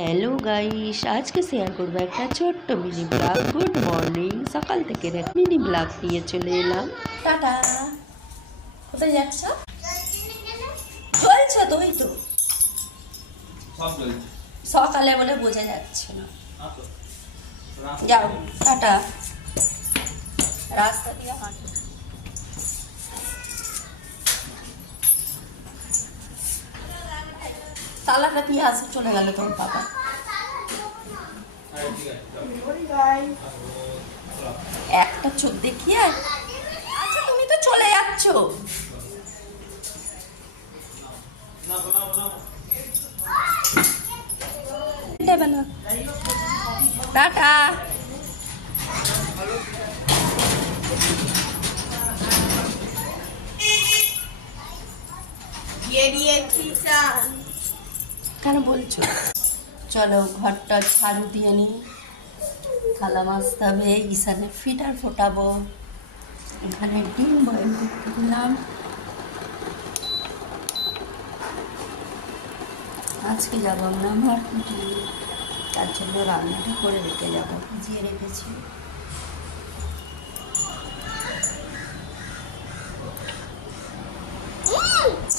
Hello guys, আজকে share করবো একটা ছোট্ট মিনি ব্লগ। গুড মর্নিং, সকাল থেকে মিনি ব্লগ নিয়ে চলে এলাম। টাটা। কোথায় যাচ্ছ? চলছে তো, ওই তো সকালে বলে বোঝা যাচ্ছে না। যাও টাটা। রাস্তা দিয়ে হাঁটো। তালাটা দিয়ে আসে চলে গেল তোর বাবা। একটা চোখ দেখিয়ে আচ্ছা, তুমি তো চলে যাচ্ছ। দেবে না। টাটা। কেন বলছো? চলো ঘরটা ঝাড়ু দিয়ে নি, থালা মাজতে হবে, ঈশানে ফিটার ফোটাবো। এখানে ডিম বয়েল করতে দিলাম। আজকে যাবো আমরা মার্কেটে, তার জন্য রান্নাটা করে রেখে যাবো, ভিজিয়ে রেখেছি।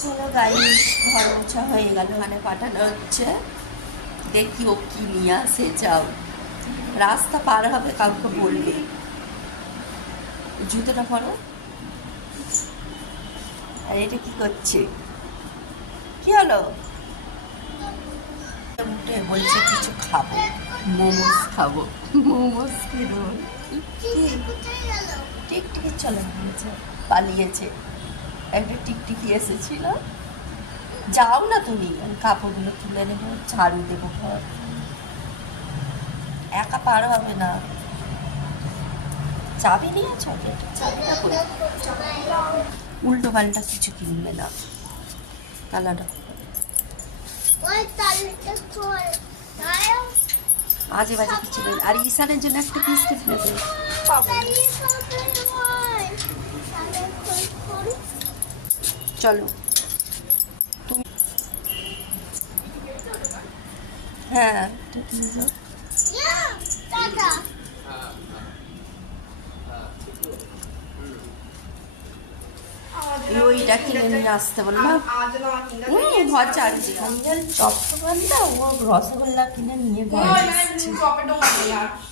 চলো গাইস, ঘর মোছা হয়ে গেল, মানে পাঠানো হচ্ছে। দেখি ও কি নিয়ে আসে। যাও, রাস্তা পার হবে, কাউকে বলবে। জুতোটা পরো। আর এটা কি করছে? কি হলো? উঠে বলছে কিছু খাবো, মোমোস খাবো। মোমোস কিনো। টিকটিকি চলে গিয়েছে, পালিয়েছে। একটা টিকটিকি এসেছিল। যাও না তুমি, আমি কাপড়গুলো তুলে নেবো, ঝাড়ু দেবো ঘর। একা পার হবে না। চাবি নিয়েছো? চাবিটা করে উল্টো পাল্টা কিছু কিনবে না। তালাটা মাঝে মাঝে কিছু নেই। আর ঈশানের জন্য একটা বিস্কিট নেবে। চলো তুমি। হ্যাঁ, ঠিক আছে। ওইটা কিনে নিয়ে আসতে বললাম। ঘর চাড়ছি, চপ ও রসগোল্লা কিনে নিয়ে ঘরে এসেছি।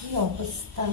কি অবস্থা!